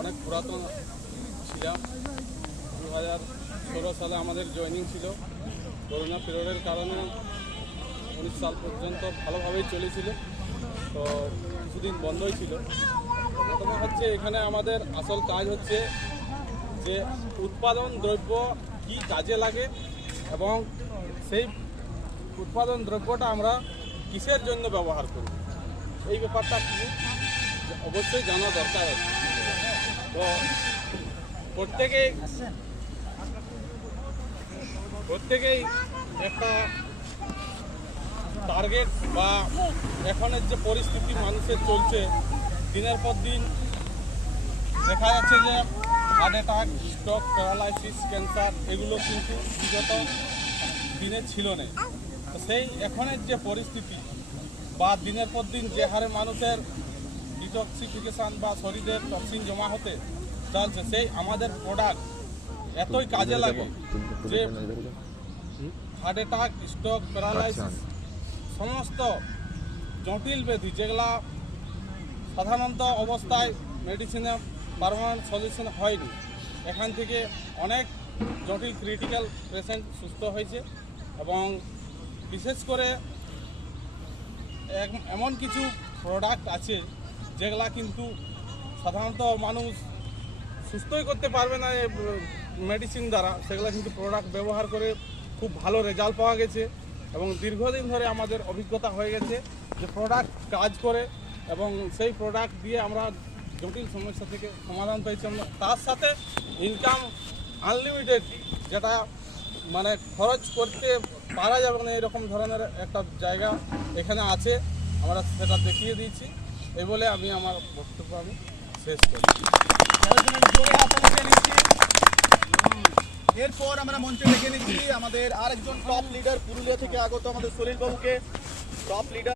অনেক পুরাতন ছিলাম। 2016 সালে আমাদের জয়েনিং ছিল। করোনা পিরিয়ডের কারণে 19 সাল পর্যন্ত ভালোভাবেই চলেছিল, তো কিছুদিন বন্ধই ছিল। ঘটনা হচ্ছে এখানে আমাদের আসল কাজ হচ্ছে যে উৎপাদন দ্রব্য কি কাজে লাগে এবং সেই উৎপাদন দ্রব্যটা আমরা কিসের জন্য ব্যবহার করি, এই ব্যাপারটা কিন্তু অবশ্যই জানা দরকার আছে। তো প্রত্যেকেই একটা টার্গেট বা এখনের যে পরিস্থিতি মানুষের চলছে, দিনের পর দিন দেখা যাচ্ছে যে heart attack, stroke, paralysis, cancer এগুলো কিন্তু বিগত দিনে ছিল না। তো সেই এখনের যে পরিস্থিতি বা দিনের পর দিন যে হারে মানুষের ডিটক্সিফিকেশান বা শরীরের টক্সিন জমা হতে চলছে, সেই আমাদের প্রোডাক্ট এতই কাজে লাগে যে হার্ট অ্যাটাক, স্ট্রোক, প্যারালাইসিস সমস্ত জটিল ব্যাধি যেগুলা সাধারণত অবস্থায় মেডিসিনের পার্মানেন্ট সলিউশন হয়নি, এখান থেকে অনেক জটিল ক্রিটিক্যাল পেশেন্ট সুস্থ হয়েছে। এবং বিশেষ করে এমন কিছু প্রোডাক্ট আছে যেগুলা কিন্তু সাধারণত মানুষ সুস্থই করতে পারবে না মেডিসিন দ্বারা, সেগুলো কিন্তু প্রোডাক্ট ব্যবহার করে খুব ভালো রেজাল্ট পাওয়া গেছে এবং দীর্ঘদিন ধরে আমাদের অভিজ্ঞতা হয়ে গেছে যে প্রোডাক্ট কাজ করে এবং সেই প্রোডাক্ট দিয়ে আমরা জটিল সমস্যা থেকে সমাধান পেয়েছি। আমরা তার সাথে ইনকাম আনলিমিটেড, যেটা মানে খরচ করতে পারা যাবে না এরকম ধরনের একটা জায়গা এখানে আছে, আমরা সেটা দেখিয়ে দিয়েছি। এই বলে আমি আমার বক্তব্য শেষ করি। এরপর আমরা মঞ্চে ডেকে নিচ্ছি আমাদের আরেকজন টপ লিডার, পুরুলিয়া থেকে আগত আমাদের সলিল বাবুকে। Top leader